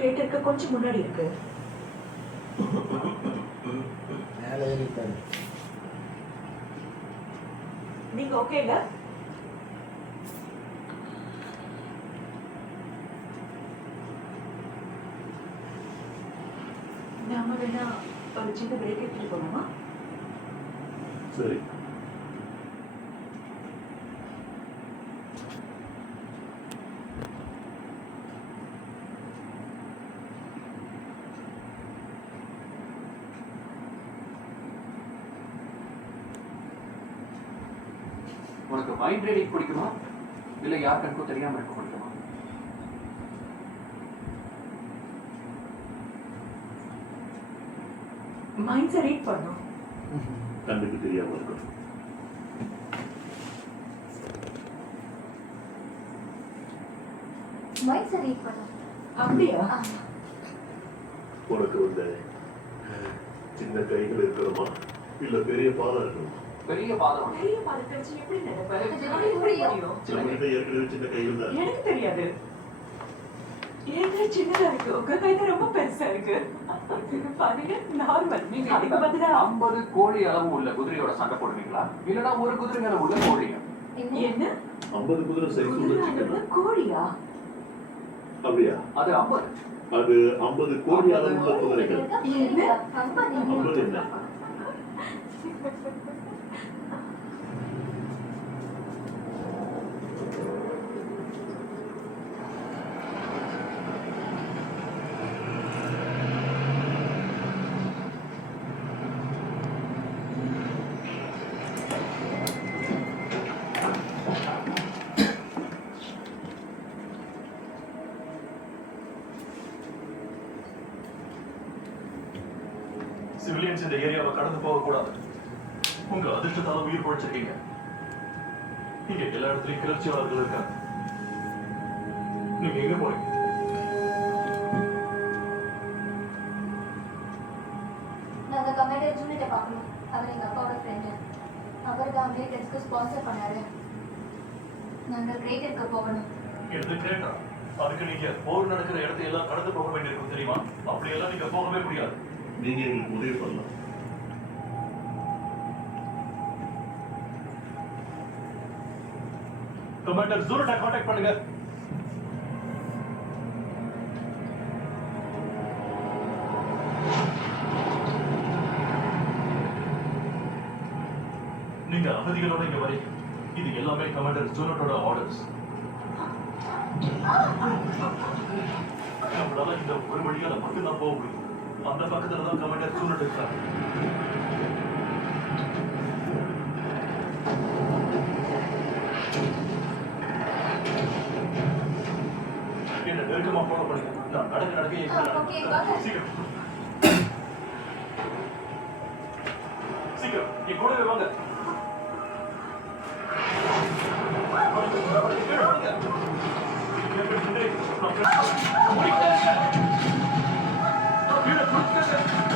கிரேட்டருக்கு கொஞ்சம் முன்னாடி இருக்கு. மேலே ஏறிட்டாரு. நீங்க ஓகேங்க? நாம வேணா ஒரு சின்ன பிரேக் எடுத்துட்டு போகலாமா? சரி. உனக்கு மைண்ட் ரீடிங் பிடிக்குமா இல்ல யார் கண்ணுக்கும் தெரியாம இருக்க பிடிக்குமா? மைண்ட்ஸை ரீட் பண்ணும். கண்ணுக்கு தெரியாம இருக்கணும். மைண்ட்ஸை ரீட் பண்ணும். அப்படியா? உனக்கு வந்து சின்ன கைகள் இருக்கணுமா இல்ல பெரிய பாதம் இருக்கணுமா? பெரிய பாதம். பெரிய பாதத்தை வச்சு எப்படி நடப்ப? நம்மகிட்ட ஏற்கனவே சின்ன கைகள் தான். எனக்கு தெரியாது. ஏற்கனவே சின்னதா இருக்கு. உங்க கை தான் ரொம்ப பெருசா இருக்கு. பாருங்க, நார்மல். நீங்க அதுக்கு பதிலா 50 கோழி அளவு உள்ள குதிரையோட சண்டை போடுவீங்களா இல்லனா ஒரு குதிரை அளவு உள்ள கோழியா? என்ன? 50 குதிரை சைஸ் உள்ள சிக்கன். கோழியா? அப்படியா? அது 50. அது 50 கோழி அளவு உள்ள குதிரைகள். என்ன? 50 என்ன? சிவிலியன்ஸ் இந்த ஏரியாவை கடந்து போக கூடாது. உங்க அதிர்ஷ்டத்தால உயிர் பொழைச்சிருக்கீங்க. இங்க எல்லா இடத்துலயும் கிளர்ச்சியாளர்கள் இருக்காங்க. நீங்க எங்க போறீங்க? நாங்க கமாண்டர் ஜூனிட்ட பார்க்கணும். அவர் எங்க அப்பாவோட ஃப்ரெண்டு. அவர் தான் அமெரிக்கன்ஸ்க்கு ஸ்பான்சர் பண்ணாரு. நாங்க கிரேட்டருக்கு போகணும். எது கிரேட்டா? அதுக்கு நீங்க போர் நடக்கிற இடத்தை எல்லாம் கடந்து போக வேண்டியிருக்கும் தெரியுமா? அப்படியெல்லாம் நீங்க போகவே முடியாது. நீங்க எங்களுக்கு உதவி பண்ணலாம். கமாண்டர் ஜூனிட்ட கான்டாக்ட் பண்ணுங்க. நீங்க அகதிகளோட இங்க வரீங்க. இது எல்லாமே கமாண்டர் ஜூனட்டோட ஆர்டர்ஸ். நம்மளால இந்த ஒரு வழியால மட்டும்தான் போக முடியும். அந்த பக்கத்துல தான் கமாண்டர் ஜூனட் இருக்காரு. என்ன நெருக்கமா ஃபாலோ பண்ணுங்க. நான் ஓகே, வாங்க. சீக்கிரம் சீக்கிரம் என் கூடவே வாங்க. You're